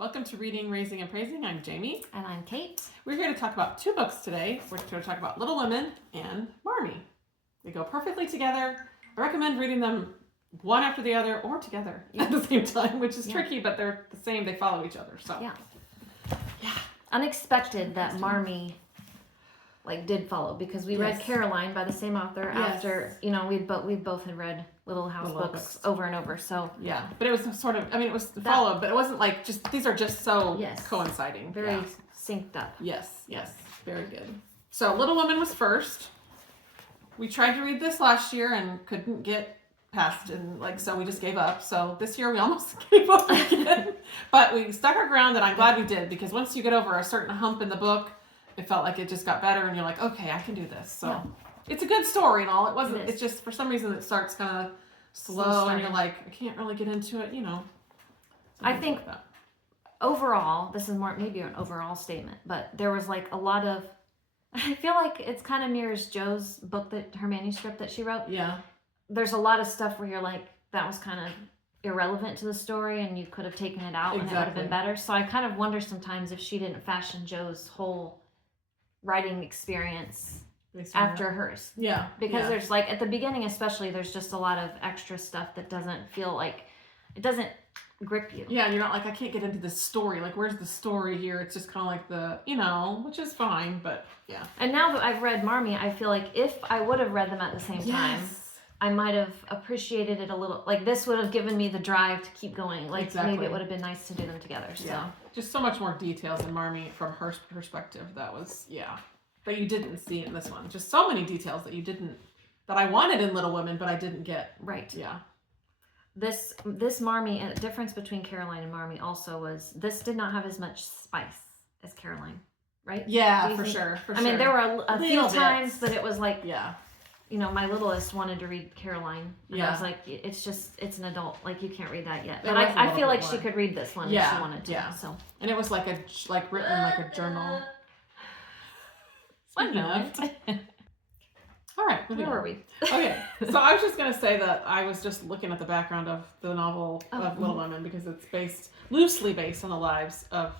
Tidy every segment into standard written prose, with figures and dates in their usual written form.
Welcome to Reading, Raising, and Praising. I'm Jamie. And I'm Kate. We're here to talk about two books today. We're going to talk about Little Women and Marmee. They go perfectly together. I recommend reading them one after the other or together at the same time, which is tricky, but they're the same. They follow each other. So yeah. Unexpected that Marmee did follow, because we read Caroline by the same author after, we both had read Little House books over and over. So yeah, but it was sort of, it was followed, but it wasn't like just, these are just so coinciding. Very synced up. Yes, very good. So Little Women was first. We tried to read this last year and couldn't get past, and so we just gave up. So this year we almost gave up again, but we stuck our ground, and I'm glad we did, because once you get over a certain hump in the book, it felt like it just got better, and you're like, okay, I can do this. So it's a good story and all. It wasn't. It's just for some reason it starts kind of slow, and you're like, I can't really get into it. I think overall, this is more maybe an overall statement, but there was a lot of. I feel like it's kind of mirrors Jo's book, her manuscript that she wrote. Yeah. There's a lot of stuff where you're like, that was kind of irrelevant to the story, and you could have taken it out and it would have been better. So I kind of wonder sometimes if she didn't fashion Jo's whole writing experience after hers. Yeah. Because there's at the beginning especially, there's just a lot of extra stuff that doesn't feel like, it doesn't grip you. Yeah, you're not like, I can't get into this story. Where's the story here? It's just kind of like the, which is fine, but yeah. And now that I've read Marmee, I feel like if I would have read them at the same time, I might have appreciated it a little. This would have given me the drive to keep going. Maybe it would have been nice to do them together. So. Yeah, just so much more details in Marmee from her perspective. That was, that you didn't see in this one. Just so many details that I wanted in Little Women, but I didn't get. Right. Yeah. This Marmee, and the difference between Caroline and Marmee also was this did not have as much spice as Caroline, right? Yeah, for sure. I mean, there were a few times, but it was my littlest wanted to read Caroline, and I was like, it's an adult, you can't read that yet. But I feel like she could read this one if she wanted to. Yeah. So. And it was written like a journal. Fun note. All right, where were we? Okay, so I was just going to say that I was just looking at the background of the novel of Little Women, because it's loosely based on the lives of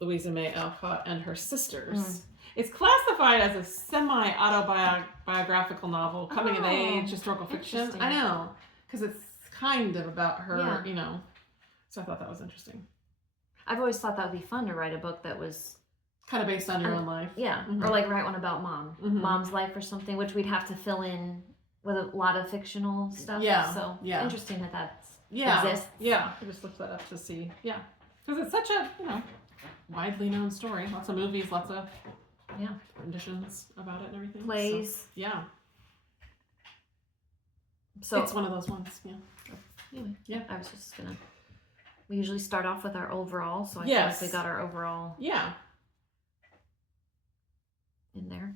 Louisa May Alcott and her sisters. It's classified as a semi-autobiographical novel, coming of age, historical fiction. I know, because it's kind of about her, so I thought that was interesting. I've always thought that would be fun to write a book that was kind of based on your own life. Yeah. Or write one about mom's life or something, which we'd have to fill in with a lot of fictional stuff. Yeah. So interesting that exists. Yeah. I just looked that up to see. Yeah. Because it's such a, widely known story. Lots of movies, lots of renditions about it and everything. Plays. So, yeah. So it's one of those ones. Yeah. Anyway. Yeah. I was just we usually start off with our overall, so I feel like we got our overall. Yeah. In there.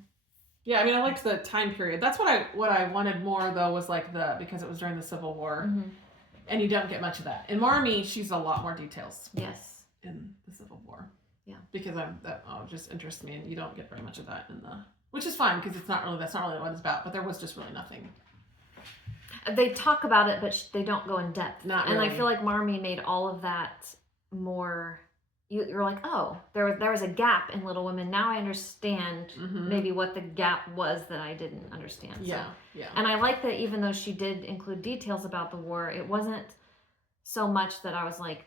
Yeah, I mean, I liked the time period. That's what I wanted more, though, was because it was during the Civil War, and you don't get much of that. In Marmee, she's a lot more details. Yes. In the Civil War. Yeah. Because that just interests me, and you don't get very much of that which is fine, because that's not really what it's about. But there was just really nothing. They talk about it, but they don't go in depth. Not really. And I feel like Marmee made all of that more. You're like, oh, there was a gap in Little Women. Now I understand maybe what the gap was that I didn't understand. Yeah, so. And I like that even though she did include details about the war, it wasn't so much that I was like,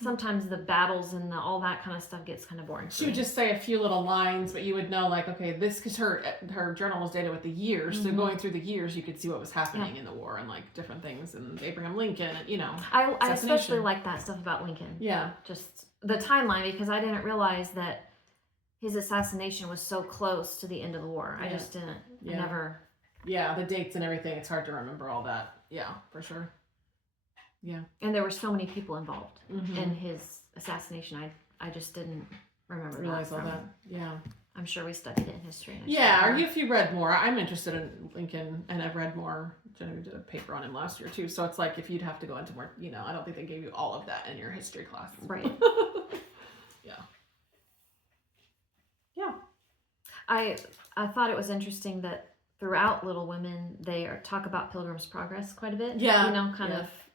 sometimes the battles and all that kind of stuff gets kind of boring. She would just say a few little lines, but you would know, okay, this, because her journal was dated with the years, so going through the years, you could see what was happening in the war and different things, and Abraham Lincoln, and I especially like that stuff about Lincoln. Yeah, just the timeline, because I didn't realize that his assassination was so close to the end of the war. I just didn't. I never. Yeah, the dates and everything. It's hard to remember all that. Yeah, for sure. Yeah. And there were so many people involved in his assassination. I just didn't realize all that. Yeah. I'm sure we studied it in history. Or if you read more. I'm interested in Lincoln, and I've read more. Jenny did a paper on him last year too. So it's if you'd have to go into more, I don't think they gave you all of that in your history class. Right. Yeah. I thought it was interesting that throughout Little Women, they talk about Pilgrim's Progress quite a bit. Yeah.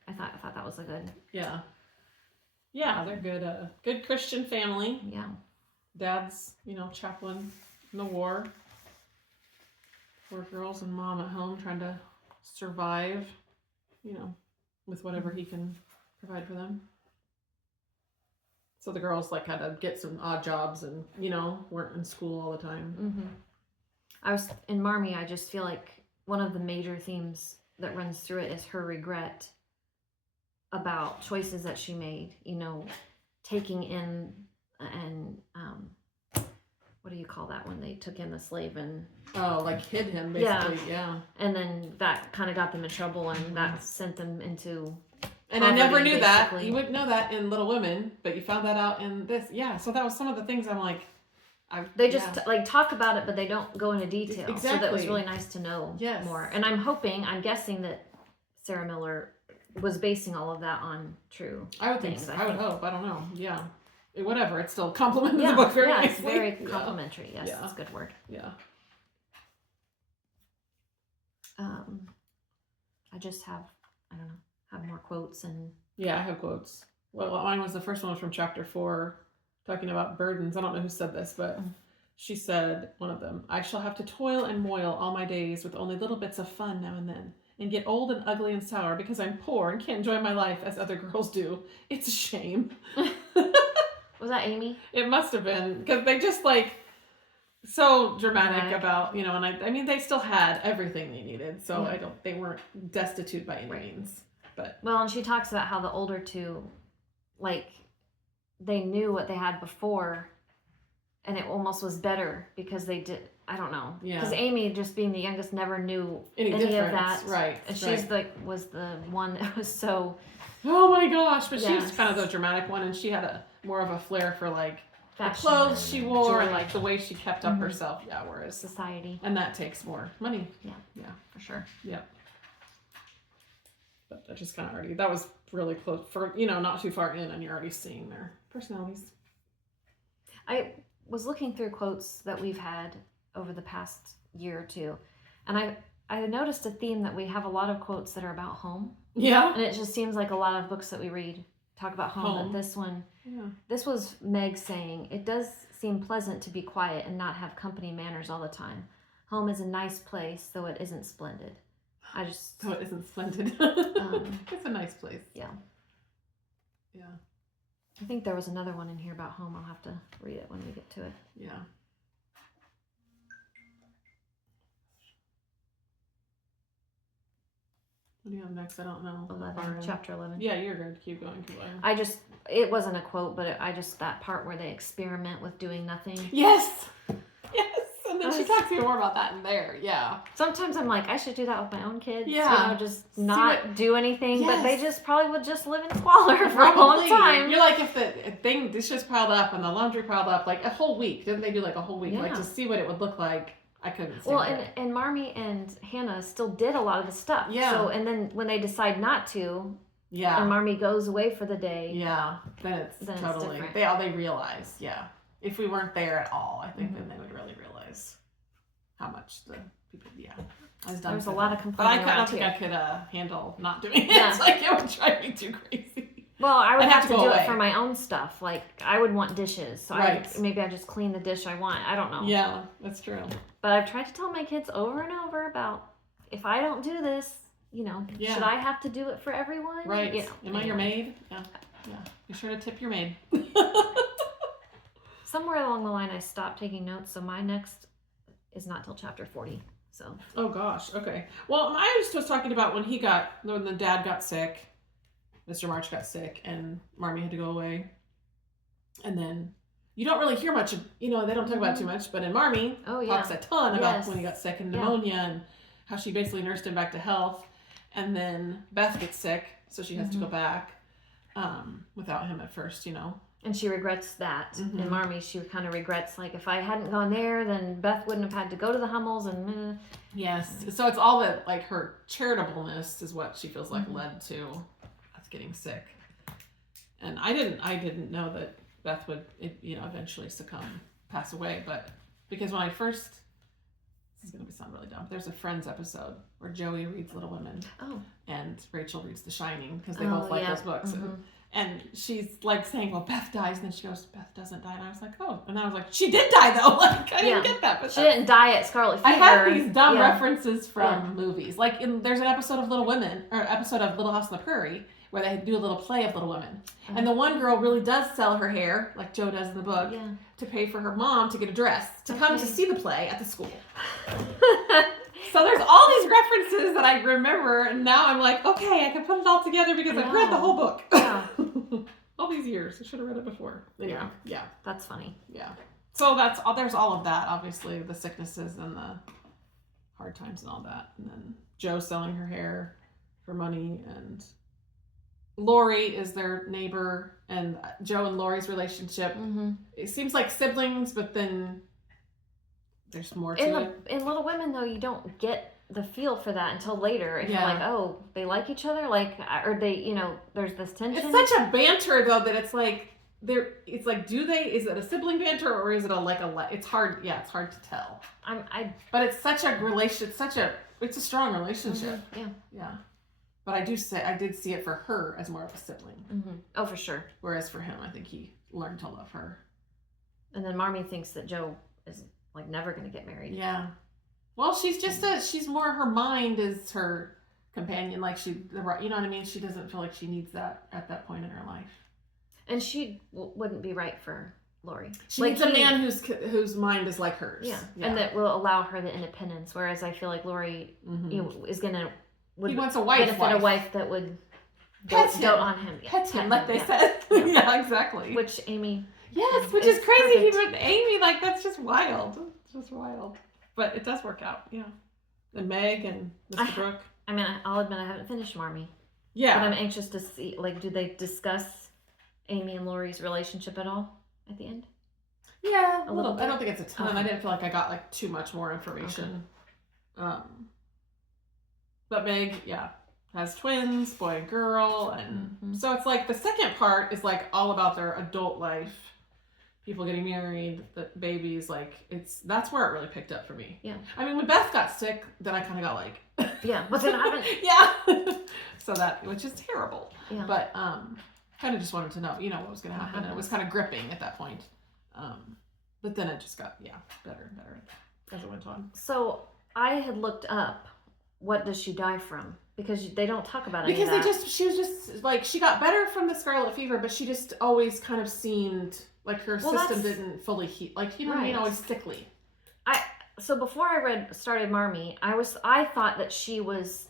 I thought that was a good. Yeah. Yeah, they're good. Good Christian family. Yeah. Dad's, chaplain in the war. 4 girls and mom at home trying to survive, with whatever he can provide for them. So the girls had to get some odd jobs and, weren't in school all the time. Mm-hmm. I was in Marmee. I just feel like one of the major themes that runs through it is her regret about choices that she made, taking in and what do you call that when they took in the slave and hid him basically. Yeah. And then that kind of got them in trouble, and that sent them into and poverty, I never knew that. basically. You wouldn't know that in Little Women, but you found that out in this. Yeah, so that was some of the things I'm like, they just talk about it, but they don't go into detail. Exactly. So that was really nice to know more. And I'm guessing that Sarah Miller was basing all of that on true I would things. think so. I would hope. I don't know. Yeah. Whatever. It still complimented the book very nicely. It's very complimentary. Yes, that's a good word. Yeah. I just have more quotes and... Yeah, I have quotes. Well, mine was the first one was from chapter 4, talking about burdens. I don't know who said this, but she said, one of them, "I shall have to toil and moil all my days with only little bits of fun now and then, and get old and ugly and sour because I'm poor and can't enjoy my life as other girls do. It's a shame." Was that Amy? It must have been, because they just so dramatic about, and I mean, they still had everything they needed, so they weren't destitute by any means. But well, and she talks about how the older two, they knew what they had before, and it almost was better because they did. I don't know. Yeah. Because Amy, just being the youngest, never knew any of that. Right. And she's was the one that was so. Oh my gosh! But she was kind of the dramatic one, and she had more of a flair for the clothes she wore and the way she kept up herself. Yeah. Whereas society, and that takes more money. Yeah. Yeah. For sure. Yeah. But that just kind of that was really close for, not too far in, and you're already seeing their personalities. I was looking through quotes that we've had over the past year or two, and I noticed a theme that we have a lot of quotes that are about home. Yeah. And it just seems like a lot of books that we read talk about home. But this one, this was Meg saying, "It does seem pleasant to be quiet and not have company manners all the time. Home is a nice place, though it isn't splendid." So it isn't splendid. It's a nice place. Yeah. Yeah. I think there was another one in here about home. I'll have to read it when we get to it. Yeah. What do you have next? I don't know. 11, chapter 11. Yeah, you're good. Keep going. It wasn't a quote, but that part where they experiment with doing nothing. Yes. Yes. And then she talks even more about that in there. Yeah. Sometimes I'm like, I should do that with my own kids. Yeah. Just not do anything. Yes. But they just probably would just live in squalor for a long time. You're like, if the dishes piled up and the laundry piled up, a whole week. Didn't they do a whole week? To see what it would look like. I couldn't see and Marmee and Hannah still did a lot of the stuff. Yeah. So, and then when they decide not to, and Marmee goes away for the day. Yeah. Then it's totally, different. They realize, if we weren't there at all, I think then they would really realize how much the people, I was done. There's a lot of complaining. But I don't think I could handle not doing it. Yeah. It would drive me too crazy. Well, I would have to do it for my own stuff. I would want dishes. So maybe I just clean the dish I want. I don't know. Yeah, that's true. But I've tried to tell my kids over and over about, if I don't do this, should I have to do it for everyone? Right. Am I your maid? Yeah. Yeah. Be sure to tip your maid. Somewhere along the line, I stopped taking notes. So my next is not till chapter 40. So. Oh gosh. Okay. Well, I was just talking about when the dad got sick. Mr. March got sick and Marmee had to go away. And then you don't really hear much of, they don't talk about it too much, but in Marmee talks a ton about when he got sick and pneumonia and how she basically nursed him back to health. And then Beth gets sick, so she has to go back without him at first, And she regrets that. In Marmee, she kind of regrets, if I hadn't gone there, then Beth wouldn't have had to go to the Hummels and... Yes. So it's all that, her charitableness is what she feels like led to getting sick. And I didn't know that Beth would, eventually pass away, but because when I first, this is going to sound really dumb, there's a Friends episode where Joey reads Little Women and Rachel reads The Shining because they both like those books. And she's like saying, well, Beth dies. And then she goes, Beth doesn't die. And I was like, oh. And I was like, she did die though. Like, I didn't get that. But she didn't die at Scarlet Fever. I have these dumb references from movies. Like, there's an episode of Little Women, or episode of Little House on the Prairie, where they do a little play of Little Women. And the one girl really does sell her hair, like Jo does in the book, to pay for her mom to get a dress, to come to see the play at the school. So there's all these references that I remember, and now I'm like, okay, I can put it all together because I've read the whole book. Yeah. All these years. I should have read it before. Anyway, yeah. That's funny. Yeah. So there's all of that, obviously, the sicknesses and the hard times and all that. And then Jo selling her hair for money, and Lori is their neighbor, and Jo and Lori's relationship. Mm-hmm. It seems like siblings, but then there's more to it. In Little Women, though, you don't get the feel for that until later. If you're like, oh, they like each other? Like, or they, there's this tension. It's such a banter, though, that it's like, it's like, is it a sibling banter, or is it it's hard, it's hard to tell. But it's such a relation, it's a strong relationship. Mm-hmm. Yeah. But I did see it for her as more of a sibling. Mm-hmm. Oh, for sure. Whereas for him, I think he learned to love her. And then Marmee thinks that Jo is like never going to get married. Yeah. Well, she's just she's more, her mind is her companion. Like you know what I mean? She doesn't feel like she needs that at that point in her life. And she wouldn't be right for Lori. She needs a man whose mind is like hers. Yeah. And that will allow her the independence. Whereas I feel like Lori is going to... He wants a wife. Benefit a wife that would dote on him. Pet him, like they said. Yeah, exactly. Which Amy... Yes, which is crazy. He with Amy, like, that's just wild. It's just wild. But it does work out, yeah. And Meg and Mr. Brooke. I mean, I'll admit I haven't finished Marmee. Yeah. But I'm anxious to see, like, do they discuss Amy and Lori's relationship at all at the end? Yeah, a little bit. I don't think it's a ton. Okay. I didn't feel like I got, like, too much more information. Okay. But Meg, has twins, boy and girl. And so it's like the second part is, like, all about their adult life. People getting married, the babies, like, that's where it really picked up for me. Yeah. I mean, when Beth got sick, then I kind of got like... Yeah, but then I haven't... Yeah. So which is terrible. Yeah. But kind of just wanted to know, what was going to happen. And it was kind of gripping at that point. But then it just got, better and better as it went on. So I had looked up, what does she die from? Because they don't talk about any of that. Because she was just, like, she got better from the scarlet fever, but she just always kind of seemed... Like her system didn't fully heal. Like, you know what I mean? Always sickly. So before I started Marmee, I thought that she was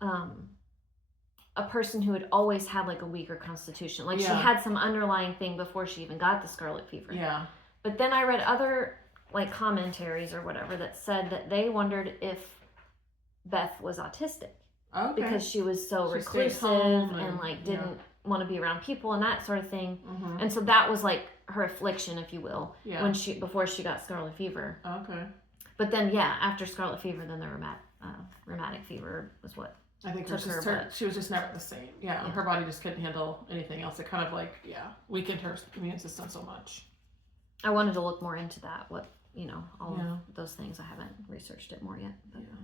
a person who had always had like a weaker constitution. Like she had some underlying thing before she even got the scarlet fever. Yeah. But then I read other like commentaries or whatever that said that they wondered if Beth was autistic. Okay. Because she was so reclusive and like didn't want to be around people and that sort of thing. Mm-hmm. And so that was like her affliction, if you will, before she got scarlet fever. Okay. But then after scarlet fever, then the rheumatic fever was what I think she was just never the same. Yeah, her body just couldn't handle anything else. It kind of like weakened her immune system so much. I wanted to look more into that. What all of those things. I haven't researched it more yet. But. Yeah.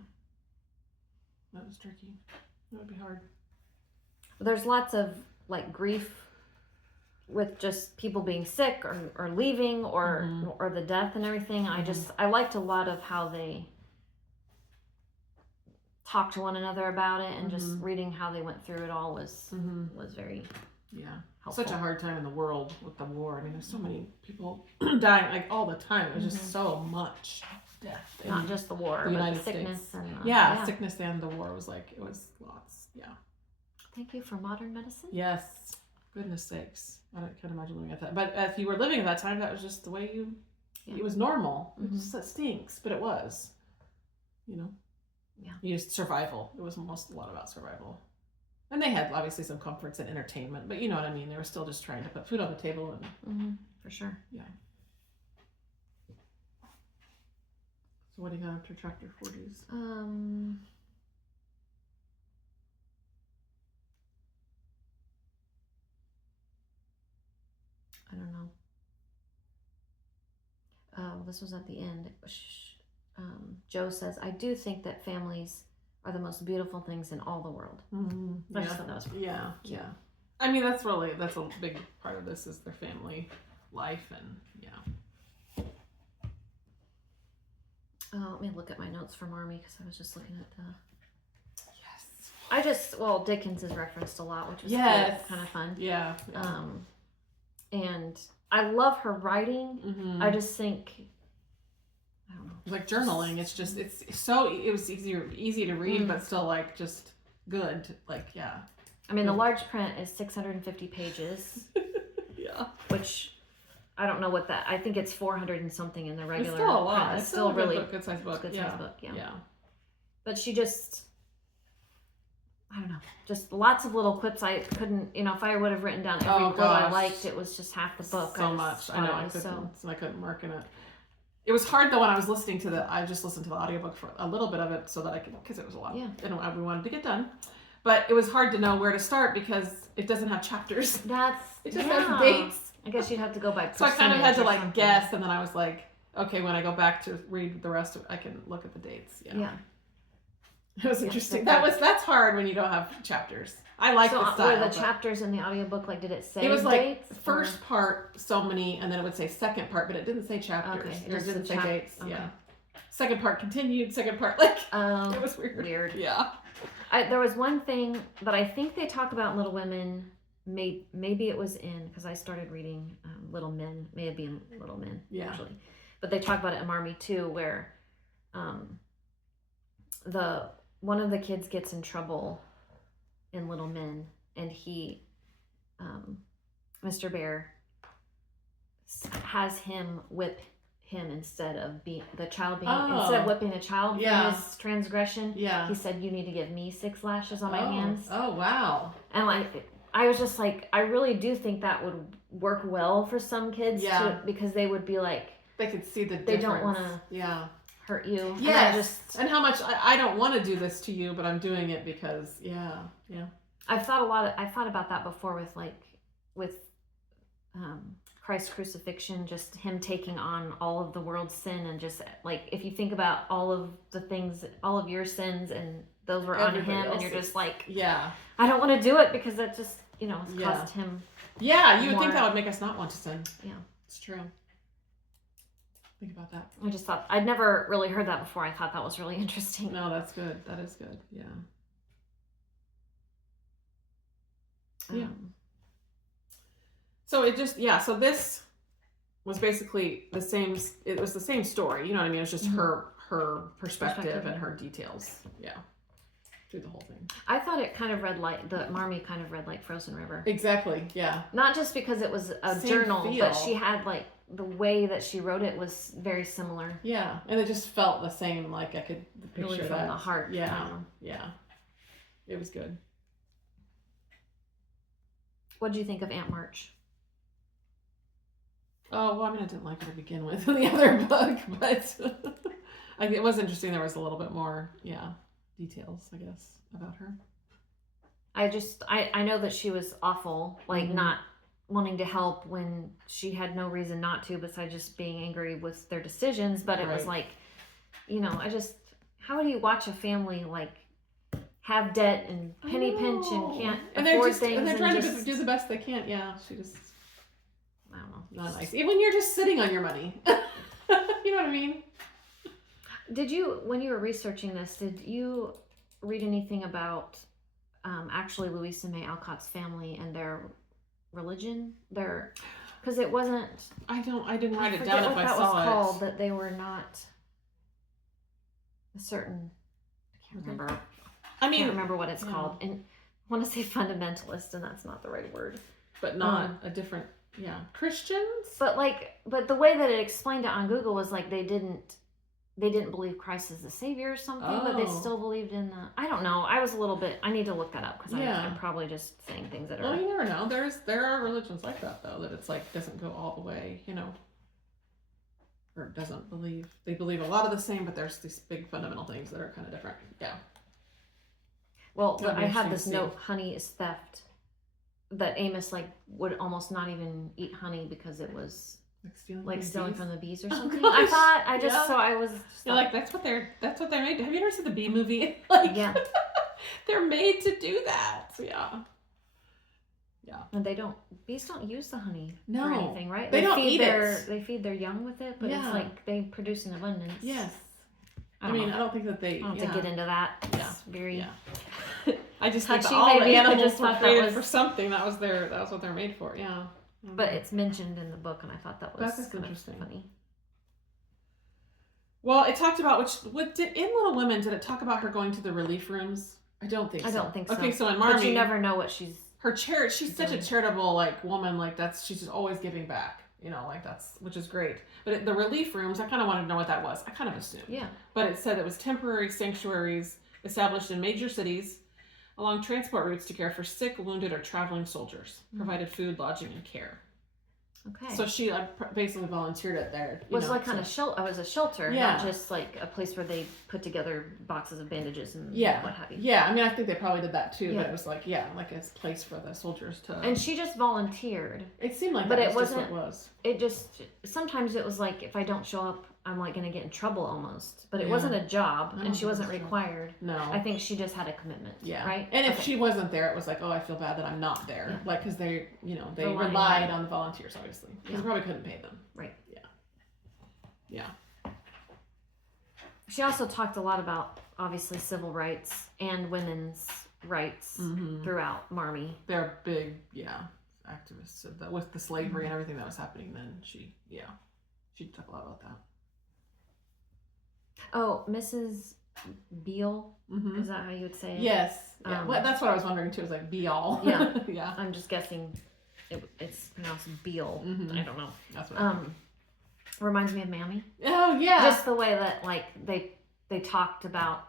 That was tricky. That would be hard. There's lots of like grief with just people being sick or leaving or the death and everything. Mm-hmm. I liked a lot of how they talked to one another about it, and just reading how they went through it all was very helpful. Such a hard time in the world with the war. I mean, there's so many people dying like all the time. It was just so much death. Not just the war, but the sickness and sickness and the war was like, it was lots. Yeah. Thank you for modern medicine. Yes. Goodness sakes. I can't imagine living at that. But if you were living at that time, that was just the way it was normal. It stinks, but it was. Yeah. You just survival. It was a lot about survival. And they had obviously some comforts and entertainment, but you know what I mean? They were still just trying to put food on the table and for sure. Yeah. So what do you got after chapter 40s? I don't know. Oh, this was at the end. Jo says, I do think that families are the most beautiful things in all the world. Mm-hmm. I just thought that was yeah. I mean, that's a big part of this is their family life, and yeah. Let me look at my notes for Marmee because I was just looking at the. Yes. Dickens is referenced a lot, which was kind of fun. Yeah. And I love her writing. Mm-hmm. I just think, I don't know. Like journaling, it was easy to read, but still like just good. Like, yeah. I mean, the large print is 650 pages. Yeah. Which, I don't know what that, I think it's 400 and something in the regular print. It's still a lot. It's still really good size book. Good size book, yeah. Yeah. But she just, I don't know, just lots of little quips I couldn't, if I would have written down every quote I liked, it was just half the book. So much. I know, I couldn't mark in it. It was hard though when I was listening to I just listened to the audiobook for a little bit of it so that I could, because it was a lot. Yeah. And we wanted to get done. But it was hard to know where to start because it doesn't have chapters. It just has dates. I guess you'd have to go by So I kind of had to guess, and then I was like, okay, when I go back to read the rest of it, I can look at the dates. Yeah. It was interesting. That's hard when you don't have chapters. I like the style. Were the chapters in the audiobook, like, did it say it was like dates? First part, so many, and then it would say second part, but it didn't say chapters. Okay. It didn't say dates. Okay. Yeah. Second part continued, second part, like, it was weird. Yeah. There was one thing that I think they talk about in Little Women, maybe it was in, because I started reading Little Men, may have been Little Men, actually. But they talk about it in Marmee too, where one of the kids gets in trouble in Little Men, and he, Mr. Bear, has him whip him instead of instead of whipping a child for his transgression. He said, "You need to give me 6 lashes on my hands." Oh wow! And I was just like, I really do think that would work well for some kids, because they would be like, they could see the difference. They don't want to hurt you. Yes. And how much I don't want to do this to you, but I'm doing it because I've thought about that before with Christ's crucifixion, just him taking on all of the world's sin, and just like, if you think about all of the things, all of your sins, and those were on him, and you're just like, I don't want to do it because that just, it's cost him. Yeah, you would think that would make us not want to sin. Yeah. It's true. Think about that. I just thought, I'd never really heard that before. I thought that was really interesting. No, that's good. That is good. Yeah. So it just, so this was basically the same, it was the same story, you know what I mean? It was just her perspective and her details. Yeah. Through the whole thing. I thought it kind of read like, Marmee kind of read like Frozen River. Exactly, yeah. Not just because it was a journal, but she had the way that she wrote it was very similar. Yeah, and it just felt the same, like I could picture really from the heart. Yeah. It was good. What did you think of Aunt March? Oh, well, I mean, I didn't like her to begin with in the other book, but it was interesting. There was a little bit more, details, I guess, about her. I know that she was awful, not wanting to help when she had no reason not to, besides just being angry with their decisions. But it was like, how do you watch a family have debt and penny pinch and can't afford things? And they're trying to do the best they can. Yeah, she just, I don't know. Not nice. Even when you're just sitting on your money. You know what I mean? Did you, when you were researching this, did you read anything about actually Louisa May Alcott's family and their religion? Because it wasn't. I didn't write it down if I saw it. I forget what that was called. That they were not a certain. I can't remember. I can't remember what it's called, and I want to say fundamentalist, and that's not the right word. But not a different. Yeah, Christians. But the way that it explained it on Google was like they didn't believe Christ is the Savior or something, but they still believed in the. I don't know. I was a little bit. I need to look that up because I'm probably just saying things that are. Well, you never know. There are religions like that though, that it's like doesn't go all the way, or doesn't believe. They believe a lot of the same, but there's these big fundamental things that are kind of different. Yeah. Well, I have this note: honey is theft. That Amos would almost not even eat honey because it was stealing from the bees or something. I thought I was that's what they're made to. Have you ever seen the Bee Movie? They're made to do that. Yeah. And bees don't use the honey No. for anything, right? They don't eat it. it. They feed their young with it, but it's like they produce in abundance. Yes. I mean, I don't think that they. I don't have to get into that. It's very. Yeah. I just think touchy, that all the maybe. I animals just were thought created that was for something. That was what they're made for. Yeah. But it's mentioned in the book, and I thought that was That's kind interesting. of funny. Well, it talked about in Little Women, did it talk about her going to the relief rooms? I don't think so. I don't think so. Okay, so in Marmee, but you never know what she's. She's such a charitable woman. She's just always giving back. Which is great. But the relief rooms, I kind of wanted to know what that was. I kind of assumed. Yeah. But it said it was temporary sanctuaries established in major cities along transport routes to care for sick, wounded, or traveling soldiers. Provided food, lodging, and care. Okay. So she basically volunteered it there. It was kind of shelter. It was a shelter, Yeah. not just like a place where they put together boxes of bandages and what have you. Yeah, I think they probably did that too. Yeah. But it was like a place for the soldiers to. And she just volunteered. It seemed like, but that it was wasn't. Just what it was. It just sometimes it was like if I don't show up, I'm gonna get in trouble almost. But it Yeah. wasn't a job, I don't and she think wasn't so. required. No. I think she just had a commitment. Yeah. Right. And if she wasn't there, it was like, oh, I feel bad that I'm not there. Yeah. Because they Relying relied on the volunteers, obviously. Because Yeah. they probably couldn't pay them. Right. Yeah. Yeah. She also talked a lot about obviously civil rights and women's rights throughout Marmee. They're big, activists with the slavery and everything that was happening then. She talked a lot about that. Oh, Mrs. Beale. Mm-hmm. Is that how you would say it? Yes. Yeah. Well, that's what I was wondering too. Is like be all. Yeah. Yeah. I'm just guessing it's pronounced Beale. Mhm. I don't know. That's what. Reminds me of Mammy. Oh yeah. Just the way that they talked about.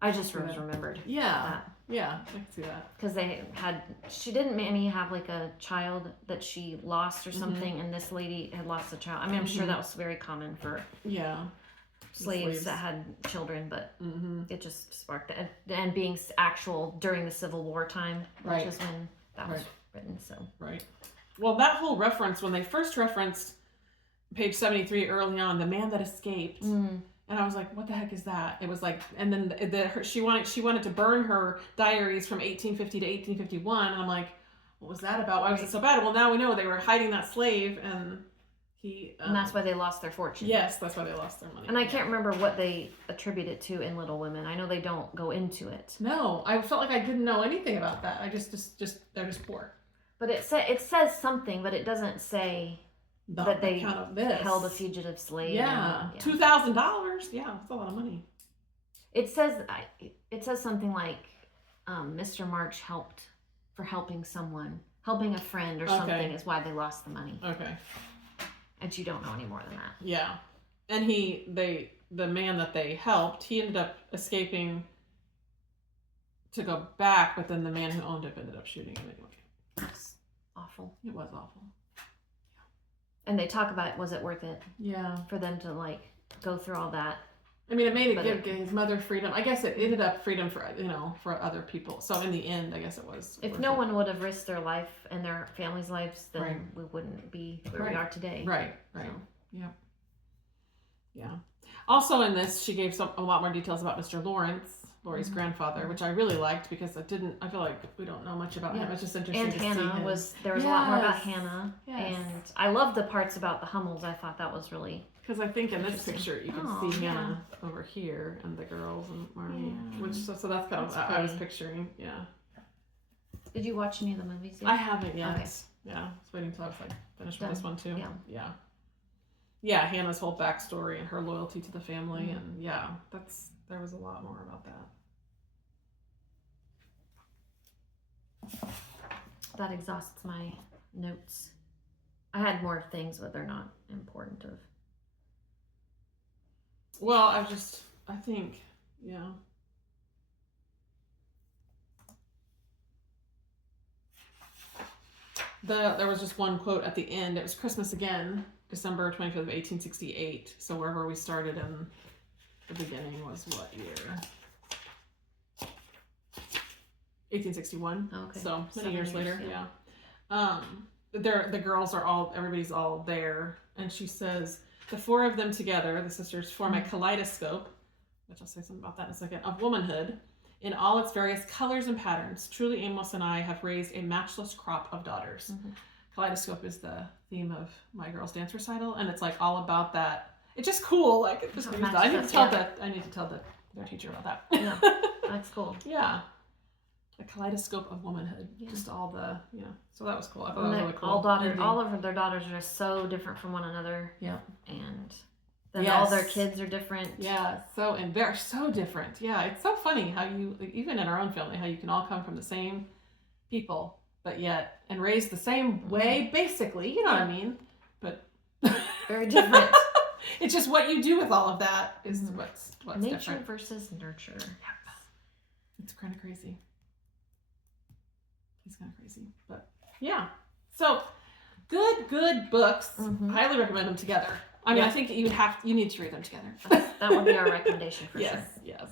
I just remembered. Yeah. Yeah, I can see that. Because Mammy have a child that she lost or something, and this lady had lost a child. I mean, I'm sure that was very common for slaves that had children, but it just sparked that. And being actual during the Civil War time, which is when that was written. So right. Well, that whole reference, when they first referenced page 73 early on, the man that escaped. And I was like, what the heck is that? It was like, and then she wanted to burn her diaries from 1850 to 1851. And I'm like, what was that about? Why was it so bad? Well, now we know they were hiding that slave, and and that's why they lost their fortune. Yes, that's why they lost their money. And I can't remember what they attribute it to in Little Women. I know they don't go into it. No, I felt like I didn't know anything about that. I just they're just poor. But it says something, but it doesn't say that they held a fugitive slave. Yeah, $2,000. Yeah, that's a lot of money. It says something like Mr. March helping a friend or something is why they lost the money. Okay. And you don't know any more than that. Yeah, and the man that they helped, he ended up escaping to go back, but then the man who owned it ended up shooting him anyway. That's awful. It was awful. And they talk about, was it worth it? Yeah. For them to go through all that. I mean, it made it give his mother freedom. I guess it ended up freedom for other people. So in the end, I guess it was. If no one would have risked their life and their family's lives, then we wouldn't be where we are today. Right. So. Yeah. Yeah. Also in this, she gave a lot more details about Mr. Laurie's grandfather, which I really liked because I feel like we don't know much about him. It's just interesting to see him. There was a lot more about Hannah. Yes. And I love the parts about the Hummels. I thought that was really... Because I think in this picture you can see Hannah over here and the girls and Marmee, so that's kind of what I was picturing. Yeah. Did you watch any of the movies yet? I haven't yet. Okay. Yeah, I was waiting until I was finished with this one too. Yeah. Yeah, Hannah's whole backstory and her loyalty to the family, and there was a lot more about that. That exhausts my notes. I had more things, but they're not important. Well, I think, there was just one quote at the end. It was Christmas again, December 25th of 1868. So wherever we started in the beginning was what year? 1861. Okay. So many years later, the girls everybody's all there, and she says, the four of them together, the sisters, form a kaleidoscope, which I'll say something about that in a second, of womanhood, in all its various colors and patterns. Truly, Amos and I have raised a matchless crop of daughters. Kaleidoscope is the theme of my girls' dance recital, and it's like all about that. It's just cool. Like it just I need to tell their teacher about that. Yeah, that's cool. Yeah. A kaleidoscope of womanhood. Yeah. Just all the, so that was cool. I thought that was really cool. All of their daughters are just so different from one another. Yeah. And then all their kids are different. Yeah. And they're so different. Yeah. It's so funny how you, like, even in our own family, how you can all come from the same people, but yet, and raised the same way, basically. You know what I mean? But very different. It's just what you do with all of that is what's nature different. Versus nurture. Yep. It's kind of crazy. It's kind of crazy, but yeah. So good books. Highly recommend them together. I mean, I think you need to read them together. That would be our recommendation for sure. Yes.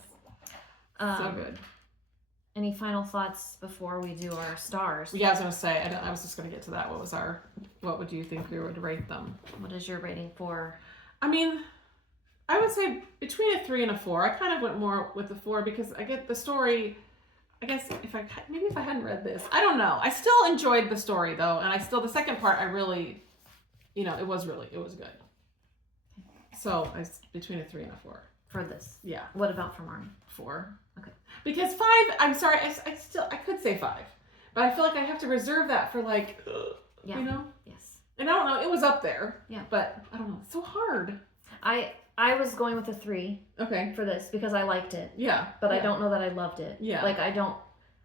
So good. Any final thoughts before we do our stars? Yeah, I was gonna say. I was just gonna get to that. What would you think we would rate them? What is your rating for? I mean, I would say between a 3 and a 4. I kind of went more with the 4 because I get the story. I guess if I hadn't read this, I don't know. I still enjoyed the story though, and the second part I really, it was good. So between a 3 and a 4 for this. Yeah. What about for Marmee? 4. Okay. Because 5, I'm sorry, I could say 5, but I feel like I have to reserve that for like, Yes. And I don't know. It was up there. Yeah. But I don't know. It's so hard. I was going with a 3. Okay. For this because I liked it. Yeah. But I don't know that I loved it. Yeah. Like I don't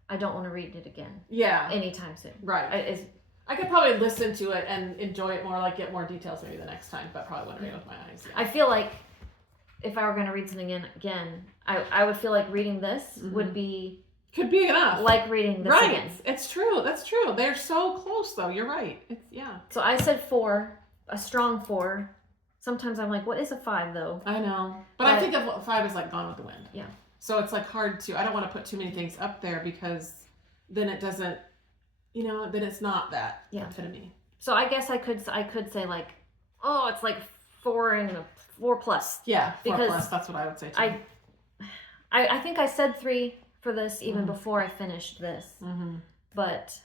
want to read it again. Yeah. Anytime soon. Right. I could probably listen to it and enjoy it more, like get more details maybe the next time, but probably wouldn't read it with my eyes. Yeah. I feel like if I were going to read something again, I would feel like reading this would be... Could be enough. Like reading this again. It's true. That's true. They're so close though. You're right. So I said 4, a strong 4. Sometimes I'm like, what is a 5 though? I know. But I think of 5 as like Gone with the Wind. Yeah. So it's like hard to, I don't want to put too many things up there because then it doesn't, then it's not that epitome. So I guess I could say like, oh, it's like 4 and a 4 plus. Yeah, 4 plus. That's what I would say too. I think I said 3 for this even before I finished this. But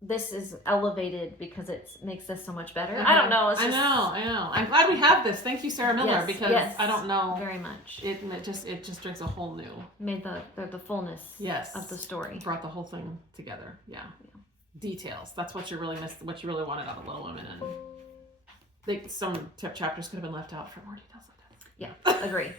this is elevated because it makes this so much better. I don't know. I know. I'm glad we have this. Thank you, Sarah Miller, because I don't know very much. It just brings a whole new made the fullness of the story. Brought the whole thing together. Yeah. Details. That's what you really missed. What you really wanted out of Little Women, and some chapters could have been left out for more details like that. Yeah, agree.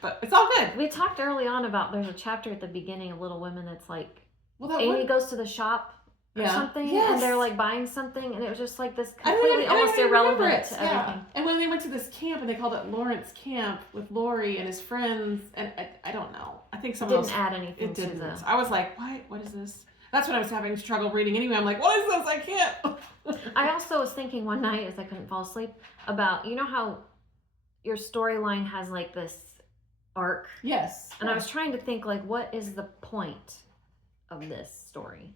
But it's all good. We talked early on about there's a chapter at the beginning of Little Women that's like Amy goes to the shop or something, and they're like buying something, and it was just like this completely almost irrelevant to everything. And when they went to this camp and they called it Lawrence Camp with Lori and his friends, and I don't know. I think some of those didn't add anything to the. I was like, what is this? That's when I was having trouble reading anyway. I'm like, what is this? I can't. I also was thinking one night as I couldn't fall asleep about how your storyline has like this arc. Yes. And I was trying to think like, what is the point of this story?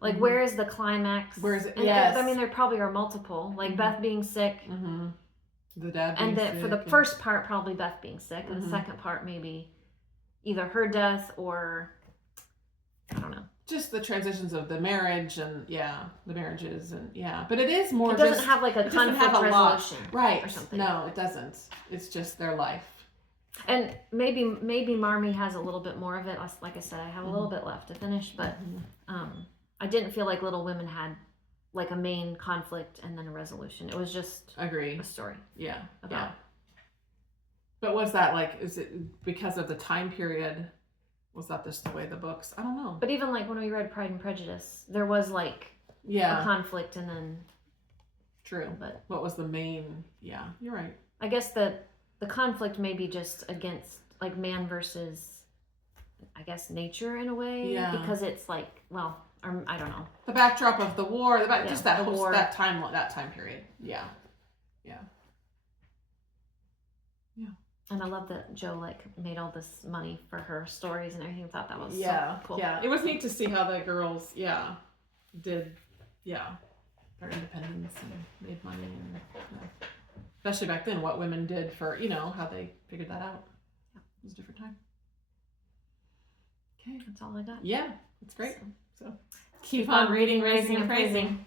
Like, where is the climax? Where is it? I mean, there probably are multiple. Like Beth being sick. The dad being sick. And for the first part, probably Beth being sick. And the second part, maybe either her death or I don't know. Just the transitions of the marriage and the marriages and but it is more. It doesn't have like a conflict resolution, right? Or something. No, it doesn't. It's just their life. And maybe Marmee has a little bit more of it. Like I said, I have a little bit left to finish, but I didn't feel like Little Women had like a main conflict and then a resolution. It was just a story. Yeah. About. But was that like? Is it because of the time period? Was that just the way the books? I don't know. But even like when we read Pride and Prejudice, there was like a conflict and then. True. But what was the main? Yeah, you're right. I guess the conflict may be just against like man versus, I guess, nature in a way. Yeah. Because it's like, well, I don't know. The backdrop of the war, just that whole war. that time period. Yeah. And I love that Joe like made all this money for her stories and everything. I thought that was so cool. Yeah, it was neat to see how the girls did their independence and made money, and especially back then what women did for how they figured that out. It was a different time. Okay. That's all I got. Yeah, it's great. So keep on reading, raising, and praising.